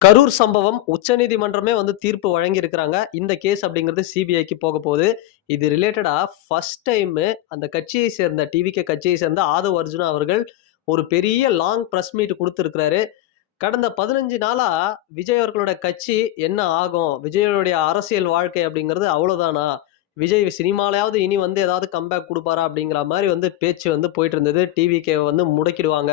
கரூர் சம்பவம் உச்சநீதிமன்றமே வந்து தீர்ப்பு வழங்கியிருக்கிறாங்க. இந்த கேஸ் அப்படிங்கிறது சிபிஐக்கு போகப்போகுது. இது ரிலேட்டடா ஃபர்ஸ்ட் டைமு அந்த கட்சியை சேர்ந்த டிவிகே கட்சியை சேர்ந்த ஆதவ் அர்ஜுனா அவர்கள் ஒரு பெரிய லாங் பிரஸ் மீட் குடுத்திருக்கிறாரு. கடந்த 15 நாளா விஜய் அவர்களோட கட்சி என்ன ஆகும்? விஜயோடைய அரசியல் வாழ்க்கை அப்படிங்கிறது அவ்வளோதானா? விஜய் சினிமாலயாவது இனி வந்து ஏதாவது கம்பேக் குடுப்பாரா? அப்படிங்கிற மாரி வந்து பேச்சு வந்து போயிட்டு இருந்தது. டிவிகேவ வந்து முடக்கிடுவாங்க.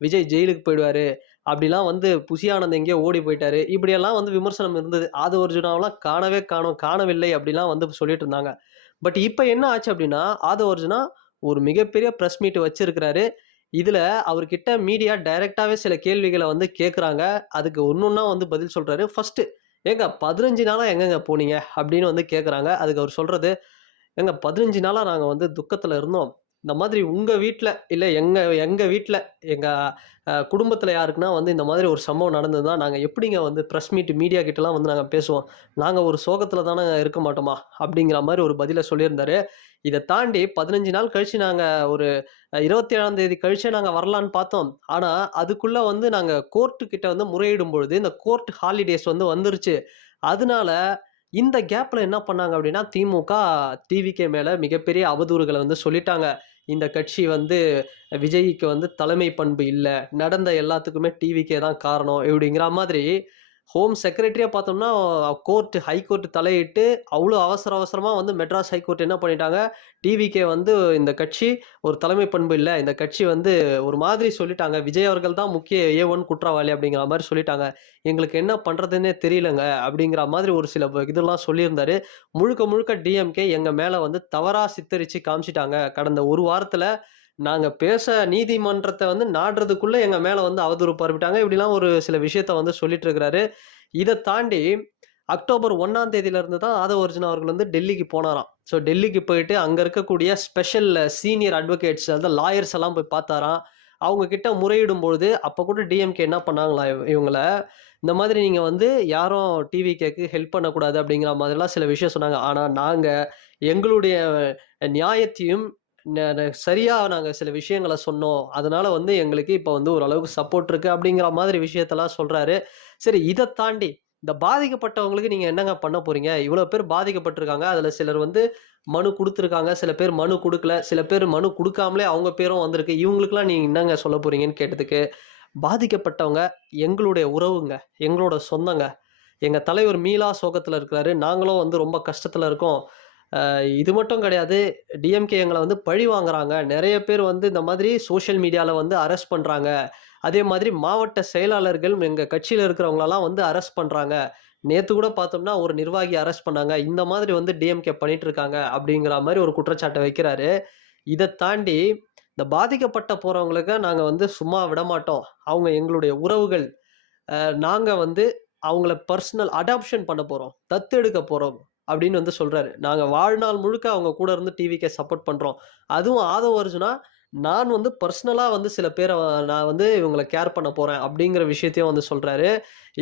விஜய் ஜெயிலுக்கு போயிடுவாரு. அப்படிலாம் வந்து புசி ஆனந்த் எங்கேயோ ஓடி போயிட்டாரு. இப்படியெல்லாம் வந்து விமர்சனம் இருந்தது. ஆதவ் அர்ஜுனாவெல்லாம் காணவே காணோம், காணவில்லை அப்படிலாம் வந்து சொல்லிட்டு இருந்தாங்க. பட் இப்ப என்ன ஆச்சு அப்படின்னா, ஆதவ் அர்ஜுனா ஒரு மிகப்பெரிய பிரஸ் மீட் வச்சிருக்கிறாரு. இதுல அவர்கிட்ட மீடியா டைரக்ட்டாவே சில கேள்விகள வந்து கேட்கறாங்க. அதுக்கு ஒண்ணொண்ணா வந்து பதில் சொல்றாரு. ஃபர்ஸ்ட்டு "ஏங்க 15 நாளா எங்கங்க போனீங்க?" அப்படின்னு வந்து கேட்கறாங்க. அதுக்கு அவர் சொல்றது, "ஏங்க 15 நாளா நாங்க வந்து துக்கத்துல இருந்தோம். இந்த மாதிரி உங்க வீட்ல, இல்ல எங்க எங்க வீட்ல, எங்க குடும்பத்துல யாருக்குன்னா வந்து இந்த மாதிரி ஒரு சம்பவம் நடந்ததுன்னா, நாங்க எப்படிங்க வந்து பிரஸ் மீட் மீடியா கிட்டலாம் வந்து நாங்க பேசுவோம்? நாங்க ஒரு சோகத்துல தானே இருக்க மாட்டோமா?" அப்படிங்கிற மாரி ஒரு பதில சொல்லியிருந்தாரு. இத தாண்டி 15 நாள் கழிச்சு நாங்க ஒரு 27ஆம் தேதி கழிச்சே நாங்க வரலான்னு பார்த்தோம். ஆனா, அதுக்குள்ள வந்து நாங்க கோர்ட் கிட்ட வந்து முறையிடும் பொழுது, இந்த கோர்ட் ஹாலிடேஸ் வந்து வந்துருச்சு. அதனால இந்த கேப்ல என்ன பண்ணாங்க அப்டின்னா, திமுக டிவிகே மேல மிகப்பெரிய அவதூறுகள வந்து சொல்லிட்டாங்க. இந்த கட்சி வந்து விஜய்க்கு வந்து தலைமை பண்பு இல்ல. நடந்த எல்லாத்துக்குமே டிவிகே தான் காரணம். இப்டிங்கிற மாதிரி ஹோம் செக்ரட்டரியா பார்த்தோம்னா, ஹை கோர்ட் தலையிட்டு அவ்ளோ அவசர அவசரமா வந்து மெட்ராஸ் ஹைகோர்ட் என்ன பண்ணிட்டாங்க, டிவிகே வந்து இந்த கட்சி ஒரு தலைமை பண்பு இல்ல. இந்த கட்சி வந்து ஒரு மாதிரி சொல்லிட்டாங்க. விஜய் அவர்கள் தான் முக்கிய A1 குற்றவாளி அப்படிங்கிற மாரி சொல்லிட்டாங்க. எங்களுக்கு என்ன பண்றதுன்னே தெரியலங்க. அப்படிங்கிற மாதிரி ஒரு சில இதெல்லாம் சொல்லியிருந்தாரு. முழுக்க முழுக்க டிஎம்கே எங்க மேல வந்து தவறா சித்தரிச்சு காமிச்சுட்டாங்க. கடந்த 1 வாரத்துல நாங்க பேச நீதிமன்றத்த வந்து நாடுறதுக்குள்ள எங்க மேல வந்து அவதூறு பரப்பிட்டாங்க. இப்படிலாம் ஒரு சில விஷயத்த வந்து சொல்லிட்டு இருக்கிறாரு. இத தாண்டி அக்டோபர் 1ஆம் தேதியிலிருந்து தான் ஆதவ் அர்ஜுனா அவர்கள் வந்து டெல்லிக்கு போனாராம். டெல்லிக்கு போயிட்டு அங்க இருக்கக்கூடிய ஸ்பெஷல் சீனியர் அட்வொகேட்ஸ் அதாவது லாயர்ஸ் எல்லாம் போய் பார்த்தாராம். அவங்க கிட்ட முறையிடும் பொழுது, அப்ப கூட டிஎம்கே என்ன பண்ணாங்களாம் இவங்கள, இந்த மாதிரி நீங்க வந்து யாரும் டிவிகேக்கு ஹெல்ப் பண்ணக்கூடாது அப்படிங்கிற மாதிரிலாம் சில விஷயம் சொன்னாங்க. ஆனா நாங்க எங்களுடைய நியாயத்தையும் ந ந சரியா நாங்க சில விஷயங்கள சொன்னோம். அதனால வந்து எங்களுக்கு இப்ப வந்து ஓரளவுக்கு சப்போர்ட் இருக்கு அப்படிங்கிற மாதிரி விஷயத்தெல்லாம் சொல்றாரு. சரி இத தாண்டி இந்த பாதிக்கப்பட்டவங்களுக்கு நீங்க என்னங்க பண்ண போறீங்க? இவ்வளோ பேர் பாதிக்கப்பட்டுருக்காங்க. அதுல சிலர் வந்து மனு குடுத்துருக்காங்க. சில பேர் மனு குடுக்கல. சில பேர் மனு குடுக்காமலே அவங்க பேரும் வந்திருக்கு. இவங்களுக்கெல்லாம் நீங்க என்னங்க சொல்ல போறீங்கன்னு கேட்டதுக்கு, பாதிக்கப்பட்டவங்க எங்களுடைய உறவுங்க. எங்களோட சொந்தங்க. எங்க தலைவர் மீளா சோகத்துல இருக்கிறாரு. நாங்களும் வந்து ரொம்ப கஷ்டத்துல இருக்கோம். இது மட்டும் கிடையாது. டிஎம்கே எங்கள வந்து பழி வாங்குறாங்க. நெறைய பேர் வந்து இந்த மாதிரி சோசியல் மீடியால வந்து அரெஸ்ட் பண்றாங்க. அதே மாதிரி மாவட்ட செயலாளர்கள் எங்க கட்சியில இருக்கிறவங்களலாம் வந்து அரெஸ்ட் பண்றாங்க. நேத்து கூட பார்த்தோம்னா, ஒரு நிர்வாகி அரெஸ்ட் பண்ணாங்க. இந்த மாதிரி வந்து டிஎம்கே பண்ணிட்டு இருக்காங்க. அப்படிங்கிற மாரி ஒரு குற்றச்சாட்ட வைக்கிறாரு. இத தாண்டி இந்த பாதிக்கப்பட்ட போறவங்களுக்கு நாங்க வந்து சும்மா விடமாட்டோம். அவங்க எங்களுடைய உறவுகள். நாங்க வந்து அவங்கள பர்சனல் அடாப்ஷன் பண்ண போறோம். தத்தெடுக்க போறோம். அப்படின்னு வந்து சொல்றாரு. நாங்க வாழ்நாள் முழுக்க அவங்க கூட இருந்து டிவிக்கு சப்போர்ட் பண்றோம். அதுவும் ஆதவ் அர்ஜுனா, நான் வந்து பர்சனலா வந்து சில பேர நான் வந்து இவங்கள கேர் பண்ண போறேன் அப்படிங்கிற விஷயத்தையும் வந்து சொல்றாரு.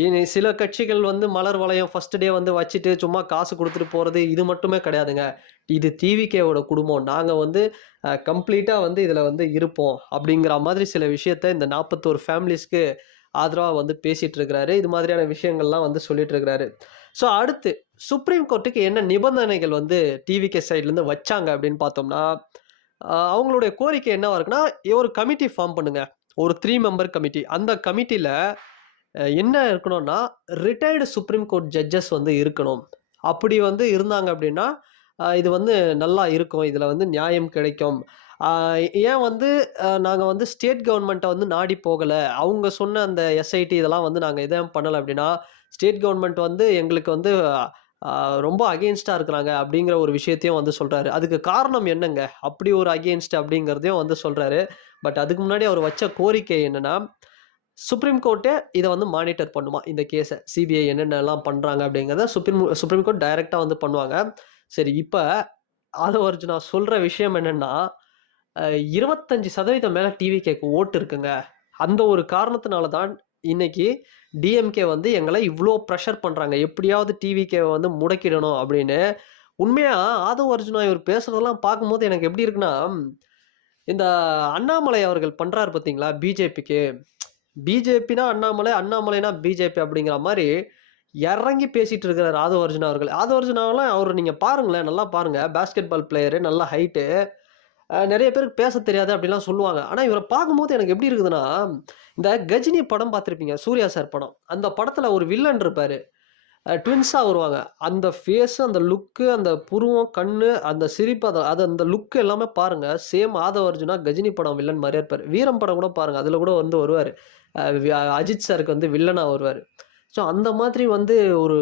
இனி சில கட்சிகள் வந்து மலர் வளையம் ஃபர்ஸ்ட் டே வந்து வச்சுட்டு சும்மா காசு குடுத்துட்டு போறது, இது மட்டுமே கிடையாதுங்க. இது டிவிகேவோட குடும்பம். நாங்க வந்து கம்ப்ளீட்டா வந்து இதுல வந்து இருப்போம். அப்படிங்கிற மாதிரி சில விஷயத்த இந்த 41 ஃபேமிலீஸ்க்கு ஆதரவா வந்து பேசிட்டு இருக்கிறாரு. இது மாதிரியான விஷயங்கள்லாம் வந்து சொல்லிட்டு இருக்கிறாரு. அடுத்து சுப்ரீம் கோர்ட்டுக்கு என்ன நிபந்தனைகள் வந்து டிவிகே சைட்லருந்து வச்சாங்க அப்படின்னு பார்த்தோம்னா, அவங்களுடைய கோரிக்கை என்னவா இருக்குன்னா, ஒரு கமிட்டி ஃபார்ம் பண்ணுங்க. ஒரு 3 மெம்பர் கமிட்டி. அந்த கமிட்டில என்ன இருக்கணும்னா, ரிட்டயர்டு சுப்ரீம் கோர்ட் ஜட்ஜஸ் வந்து இருக்கணும். அப்படி வந்து இருந்தாங்க அப்படின்னா, இது வந்து நல்லா இருக்கும். இதுல வந்து நியாயம் கிடைக்கும். ஆ ஏன் வந்து நாங்க வந்து ஸ்டேட் கவர்ன்மெண்ட்ட வந்து நாடி போகல. அவங்க சொன்ன அந்த எஸ்ஐடி இதெல்லாம் வந்து நாங்க எதுவும் பண்ணல அப்படின்னா, ஸ்டேட் கவர்ன்மெண்ட் வந்து எங்களுக்கு வந்து ஆ ரொம்ப அகைன்ஸ்ட்டா இருக்கிறாங்க அப்படிங்கிற ஒரு விஷயத்தையும் வந்து சொல்றாரு. அதுக்கு காரணம் என்னங்க? அப்படி ஒரு அகைன்ஸ்ட் அப்படிங்கிறதையும் வந்து சொல்றாரு. பட் அதுக்கு முன்னாடி அவர் வச்ச கோரிக்கை என்னன்னா, சுப்ரீம் கோர்ட்டே இத வந்து மானிட்டர் பண்ணுமா இந்த கேஸ. சிபிஐ என்னென்னலாம் பண்றாங்க அப்படிங்கிறத சுப்ரீம் கோர்ட் டைரக்ட்டா வந்து பண்ணுவாங்க. சரி இப்ப ஆதவ அர்ஜுனா சொல்ற விஷயம் என்னன்னா, 25% மேல டிவிகேக்கு ஓட்டு இருக்குங்க. அந்த ஒரு காரணத்தினால தான் இன்னைக்கு டிஎம்கே வந்து எங்கள இவ்ளோ பிரஷர் பண்றாங்க. எப்படியாவது டிவிகேவ வந்து முடக்கிடணும் அப்படின்னு. உண்மையா ஆதவ் அர்ஜுனா இவர் பேசுறதெல்லாம் பார்க்கும்போது எனக்கு எப்படி இருக்குன்னா, இந்த அண்ணாமலை அவர்கள் பண்றாரு பார்த்தீங்களா பிஜேபிக்கு. பிஜேபினா அண்ணாமலை, அண்ணாமலைனா பிஜேபி அப்படிங்கிற மாரி இறங்கி பேசிட்டு இருக்கிறாரு ஆதவ அர்ஜுனா அவர்கள். ஆதவ அர்ஜுனாவெல்லாம் அவர நீங்க பாருங்களேன், நல்லா பாருங்க. பாஸ்கெட் பால் பிளேயரு, நல்ல ஹைட்டு. நெறைய பேருக்கு பேசத் தெரியாது அப்படிலாம் சொல்லுவாங்க. ஆனா இவர பார்க்கும்போது எனக்கு எப்படி இருக்குதுன்னா, இந்த கஜினி படம் பார்த்திருப்பீங்க. சூர்யா சார் படம். அந்த படத்துல ஒரு வில்லன் இருப்பாரு. ட்வின்ஸா வருவாங்க. அந்த ஃபேஸ், அந்த லுக்கு, அந்த புருவம், கண்ணு, அந்த சிரிப்பு அது அந்த லுக் எல்லாமே பாருங்க. சேம் ஆதவ அர்ஜுனா கஜினி படம் வில்லன் மாரியே இருப்பாரு. வீரம் படம் கூட பாருங்க. அதுல கூட வந்து வருவாரு. அ வி அஜித் சாருக்கு வந்து வில்லனா வருவாரு. ஸோ அந்த மாதிரி வந்து ஒரு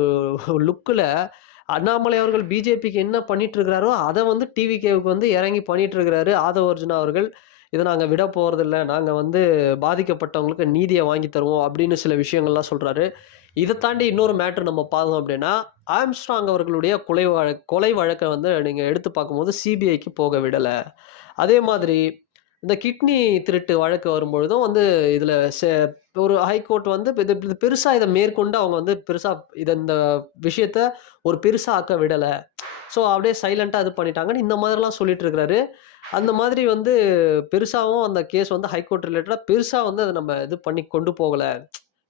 லுக்ல அண்ணாமலை அவர்கள் பிஜேபிக்கு என்ன பண்ணிட்டு இருக்கிறாரோ, அத வந்து டிவிகேவுக்கு வந்து இறங்கி பண்ணிட்டு இருக்கிறாரு ஆதவ அர்ஜுனா அவர்கள். இத நாங்க விட போறதில்ல. நாங்க வந்து பாதிக்கப்பட்டவங்களுக்கு நீதிய வாங்கி தருவோம் அப்படின்னு சில விஷயங்கள்லாம் சொல்றாரு. இத தாண்டி இன்னொரு மேட்டர் நம்ம பார்த்தோம் அப்படின்னா, ஆம்ஸ்ட்ராங் அவர்களுடைய கொலை வழக்க வந்து நீங்க எடுத்து பார்க்கும்போது சிபிஐக்கு போக விடல. அதே மாதிரி இந்த கிட்னி திருட்டு வழக்கு வரும்பொழுதும் வந்து இதுல ஒரு ஹைகோர்ட் வந்து இது இது பெருசா இத மேற்கொண்டு அவங்க வந்து பெருசா இந்த விஷயத்த ஒரு பெருசா ஆக்க விடல. ஸோ அப்படியே சைலன்ட்டா இது பண்ணிட்டாங்கன்னு இந்த மாதிரிலாம் சொல்லிட்டு இருக்கிறாரு. அந்த மாதிரி வந்து பெருசாவும் அந்த கேஸ் வந்து ஹைகோர்ட் ரிலேட்டடா பெருசா வந்து அத நம்ம இது பண்ணி கொண்டு போகல.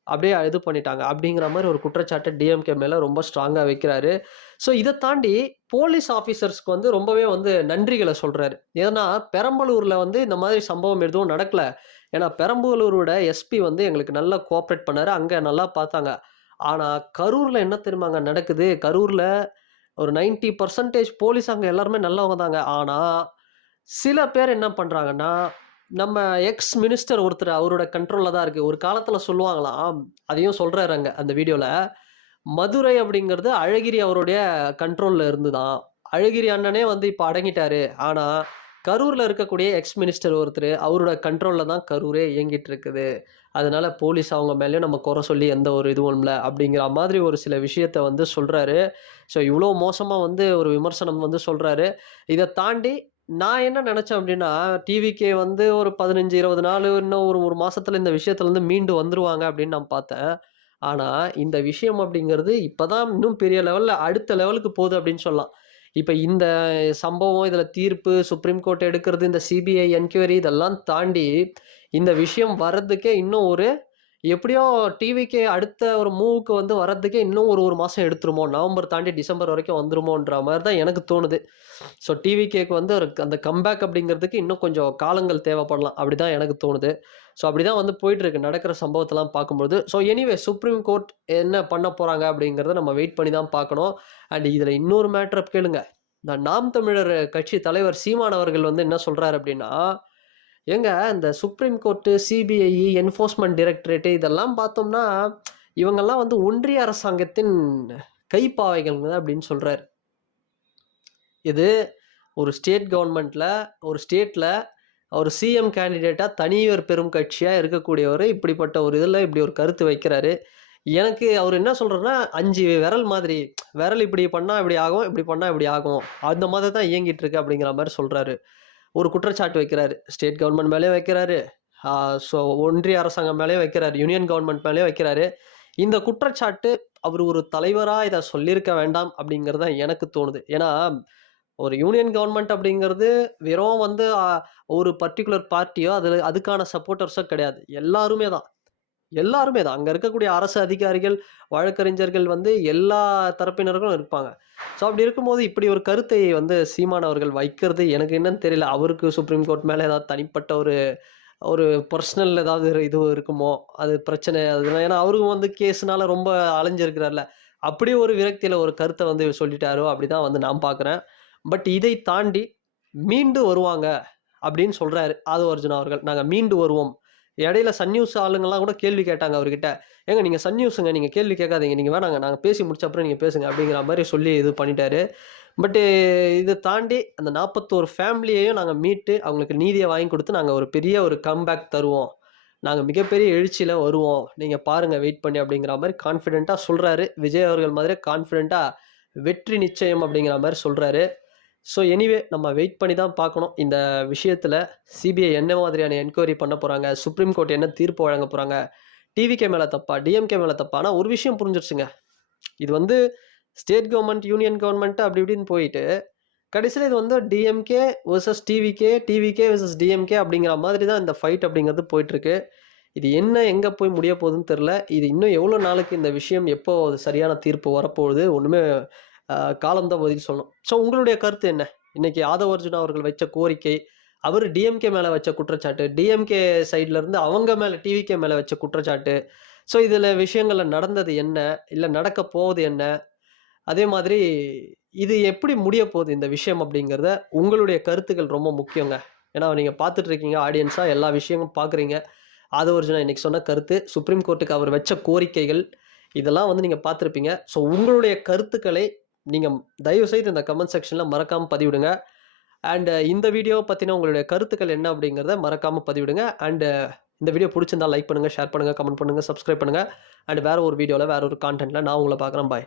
அப்படியே இது பண்ணிட்டாங்க. அப்படிங்கிற மாரி ஒரு குற்றச்சாட்ட டிஎம்கே மேல ரொம்ப ஸ்ட்ராங்கா வைக்கிறாரு. ஸோ இத தாண்டி போலீஸ் ஆஃபீசர்ஸ்க்கு வந்து ரொம்பவே வந்து நன்றிகள சொல்றாரு. ஏன்னா, பெரம்பலூர்ல வந்து இந்த மாதிரி சம்பவம் எதுவும் நடக்கல. ஏன்னா, பெரம்பலூரோட எஸ்பி வந்து எங்களுக்கு நல்லா கோஆப்பரேட் பண்ணாரு. அங்க நல்லா பார்த்தாங்க. ஆனா, கரூர்ல என்ன தெரியுமாங்க நடக்குது? கரூர்ல ஒரு 90% போலீஸ் அங்க எல்லாருமே நல்லவங்க தாங்க. ஆனா, சில பேர் என்ன பண்றாங்கன்னா, நம்ம எக்ஸ் மினிஸ்டர் ஒருத்தர் அவரோட கண்ட்ரோல்ல தான் இருக்கு. ஒரு காலத்துல சொல்லுவாங்களாம், அதையும் சொல்றாரு அங்க அந்த வீடியோல. மதுரை அப்படிங்கிறது அழகிரி அவருடைய கண்ட்ரோல்ல இருந்துதாம். அழகிரி அண்ணனே வந்து இப்ப அடங்கிட்டாரு. ஆனா, கரூர்ல இருக்கக்கூடிய எக்ஸ் மினிஸ்டர் ஒருத்தரு, அவரோட கண்ட்ரோல்ல தான் கரூரே இயங்கிட்டு இருக்குது. அதனால போலீஸ் அவங்க மேலயும் நம்ம குறை சொல்லி எந்த ஒரு இதுவும் இல்ல. அப்படிங்கிற மாதிரி ஒரு சில விஷயத்த வந்து சொல்றாரு. ஸோ இவ்ளோ மோசமா வந்து ஒரு விமர்சனம் வந்து சொல்றாரு. இத தாண்டி நான் என்ன நெனச்சேன் அப்டின்னா, டிவிகே வந்து ஒரு 15, 20 நாளு இன்னும் ஒரு 1 மாசத்துல இந்த விஷயத்துலருந்து மீண்டு வந்துருவாங்க அப்டின்னு நான் பார்த்தேன். ஆனா, இந்த விஷயம் அப்டிங்கிறது இப்ப தான் இன்னும் பெரிய லெவல்ல அடுத்த லெவலுக்கு போது அப்டின்னு சொல்லலாம். இப்ப இந்த சம்பவம், இதுல தீர்ப்பு, சுப்ரீம் கோர்ட் எடுக்கிறது, இந்த சிபிஐ என்குயரி இதெல்லாம் தாண்டி, இந்த விஷயம் வர்றதுக்கே இன்னும் ஒரு எப்படியோ டிவிக்கே அடுத்த ஒரு மூவ்க்கு வந்து வர்றதுக்கே இன்னும் ஒரு 1 மாசம் எடுத்துருமோ! நவம்பர் தாண்டி டிசம்பர் வரைக்கும் வந்துருமோன்ற மாரி தான் எனக்கு தோணுது. ஸோ டிவிகேக்கு வந்து ஒரு அந்த கம்பேக் அப்படிங்கிறதுக்கு இன்னும் கொஞ்சம் காலங்கள் தேவைப்படலாம். அப்படிதான் எனக்கு தோணுது. ஸோ அப்படிதான் வந்து போயிட்டுருக்கு. நடக்கிற சம்பவத்தெல்லாம் பார்க்கும்போது. ஸோ எனிவே சுப்ரீம் கோர்ட் என்ன பண்ண போறாங்க அப்படிங்கிறத நம்ம வெயிட் பண்ணி தான் பார்க்கணும். அண்ட் இதுல இன்னொரு மேட்டர கேளுங்க. இந்த நாம் தமிழர் கட்சி தலைவர் சீமான் அவர்கள் வந்து என்ன சொல்றாரு அப்படின்னா, ஏங்க இந்த supreme court, CBI, enforcement directorate இதெல்லாம் பார்த்தோம்னா, இவங்கெல்லாம் வந்து ஒன்றிய அரசாங்கத்தின் கைப்பாவைகள்ங்க அப்படின்னு சொல்றாரு. இது ஒரு ஸ்டேட் கவர்ன்மென்ட்ல, ஒரு ஸ்டேட்ல ஒரு சிஎம் கேண்டிடேட்டா தனியொரு பெரும் கட்சியா இருக்கக்கூடியவரு, இப்படிப்பட்ட ஒரு இதுல இப்படி ஒரு கருத்து வைக்கிறாரு. எனக்கு அவரு என்ன சொல்றாருன்னா, 5 விரல் மாதிரி. விரல் இப்படி பண்ணா இப்படி ஆகும், இப்படி பண்ணா இப்படி ஆகும். அந்த மாதிரி தான் இயங்கிட்டு இருக்கு அப்படிங்கிற மாரி சொல்றாரு. ஒரு குற்றச்சாட்டு வைக்கிறாரு. ஸ்டேட் கவர்ன்மென்ட் மேலயும் வைக்கிறாரு. ஆ ஸோ ஒன்றிய அரசாங்கம் மேலயும் வைக்கிறாரு. யூனியன் கவர்ன்மென்ட் மேலயும் வைக்கிறாரு. இந்த குற்றச்சாட்டு அவரு ஒரு தலைவரா இத சொல்லியிருக்க வேண்டாம் அப்படிங்கிறது தான் எனக்கு தோணுது. ஏன்னா, ஒரு யூனியன் கவர்ன்மென்ட் அப்படிங்கிறது வெறும் வந்து ஒரு பர்ட்டிகுலர் பார்ட்டியோ, அதுக்கான சப்போர்ட்டர்ஸோ கிடையாது. எல்லாருமே தான். எல்லாருமே தான். அங்க இருக்கக்கூடிய அரசு அதிகாரிகள், வழக்கறிஞர்கள் வந்து எல்லா தரப்பினர்களும் இருப்பாங்க. ஸோ அப்படி இருக்கும்போது இப்படி ஒரு கருத்தை வந்து சீமான் அவர்கள் வைக்கிறது எனக்கு என்னன்னு தெரியல. அவருக்கு சுப்ரீம் கோர்ட் மேல ஏதாவது தனிப்பட்ட ஒரு ஒரு பெர்சனல் ஏதாவது இது இருக்குமோ? அது பிரச்சனை அது ஏன்னா அவரும் வந்து கேஸ்னால ரொம்ப அலைஞ்சிருக்கிறார்ல. அப்படி ஒரு விரக்தியில ஒரு கருத்த வந்து சொல்லிட்டாரோ! அப்படிதான் வந்து நான் பார்க்குறேன். பட் இதை தாண்டி மீண்டு வருவாங்க அப்படின்னு சொல்றாரு ஆதவ அர்ஜுனா அவர்கள். நாங்க மீண்டு வருவோம். இடையில சன் நியூஸ் ஆளுங்கலாம் கூட கேள்வி கேட்டாங்க அவர்கிட்ட. "ஏங்க நீங்க சன் நியூஸுங்க. நீங்க கேள்வி கேட்காதீங்க. நீங்க வேணாங்க. நாங்க பேசி முடிச்ச அப்புறம் நீங்க பேசுங்க." அப்படிங்கிற மாரி சொல்லி இது பண்ணிட்டாரு. பட் இத தாண்டி அந்த 41 ஃபேமிலியையும் நாங்க மீட்டு, அவங்களுக்கு நீதிய வாங்கி குடுத்து, நாங்க ஒரு பெரிய ஒரு கம்பேக் தருவோம். நாங்க மிகப்பெரிய எழுச்சியில வருவோம். நீங்க பாருங்க வெயிட் பண்ணி அப்படிங்கிற மாரி கான்ஃபிடென்ட்டா சொல்றாரு. விஜய் அவர்கள் மாதிரியே கான்ஃபிடென்ட்டா வெற்றி நிச்சயம் அப்படிங்கிற மாரி சொல்றாரு. ஸோ எனிவே நம்ம வெயிட் பண்ணி தான் பார்க்கணும். இந்த விஷயத்துல சிபிஐ என்ன மாதிரியான என்கொயரி பண்ண போறாங்க? சுப்ரீம் கோர்ட் என்ன தீர்ப்பு வழங்க போறாங்க? டிவிகே மேல தப்பா? டிஎம்கே மேல தப்பா? ஆனா ஒரு விஷயம் புரிஞ்சிருச்சுங்க. இது வந்து ஸ்டேட் கவர்ன்மென்ட், யூனியன் கவர்ன்மென்ட் அப்படி இப்படின்னு போயிட்டு, கடைசியில இது வந்து DMK versus TVK, TVK versus DMK அப்படிங்கிற மாதிரி தான் இந்த ஃபைட் அப்படிங்கிறது போயிட்டுருக்கு. இது என்ன எங்கே போய் முடிய போகுதுன்னு தெரில. இது இன்னும் எவ்வளோ நாளுக்கு இந்த விஷயம் எப்போ அது சரியான தீர்ப்பு வரப்போகுது ஒன்றுமே காலம் தான் பதில் சொல்லணும். ஸோ உங்களுடைய கருத்து என்ன? இன்னைக்கு ஆதவ அர்ஜுனா அவர்கள் வச்ச கோரிக்கை, அவர் டிஎம்கே மேலே வச்ச குற்றச்சாட்டு, டிஎம்கே சைட்லேருந்து அவங்க மேலே டிவிகே மேலே வச்ச குற்றச்சாட்டு. ஸோ இதில் விஷயங்களில் நடந்தது என்ன? இல்லை நடக்க போவது என்ன? அதே மாதிரி இது எப்படி முடிய போகுது இந்த விஷயம் அப்படிங்கிறத உங்களுடைய கருத்துக்கள் ரொம்ப முக்கியங்க. ஏன்னா நீங்கள் பார்த்துட்டு இருக்கீங்க ஆடியன்ஸாக எல்லா விஷயமும் பார்க்குறீங்க. ஆதவ அர்ஜுனா இன்னைக்கு சொன்ன கருத்து, சுப்ரீம் கோர்ட்டுக்கு அவர் வச்ச கோரிக்கைகள், இதெல்லாம் வந்து நீங்கள் பார்த்துருப்பீங்க. ஸோ உங்களுடைய கருத்துக்களை நீங்கள் தயவுசெய்து இந்த கமெண்ட் செக்ஷனில் மறக்காமல் பதிவிடுங்க. அண்ட் இந்த வீடியோ பற்றின உங்களுடைய கருத்துக்கள் என்ன அப்படிங்கிறத மறக்காமல் பதிவிடுங்க. அண்டு இந்த வீடியோ பிடிச்சிருந்தா லைக் பண்ணுங்கள், ஷேர் பண்ணுங்கள், கமெண்ட் பண்ணுங்கள், சப்ஸ்கிரைப் பண்ணுங்கள். அண்ட் வேறு ஒரு வீடியோவில் வேறு ஒரு கான்டென்ட்டில் நான் உங்களை பார்க்குறேன். பாய்.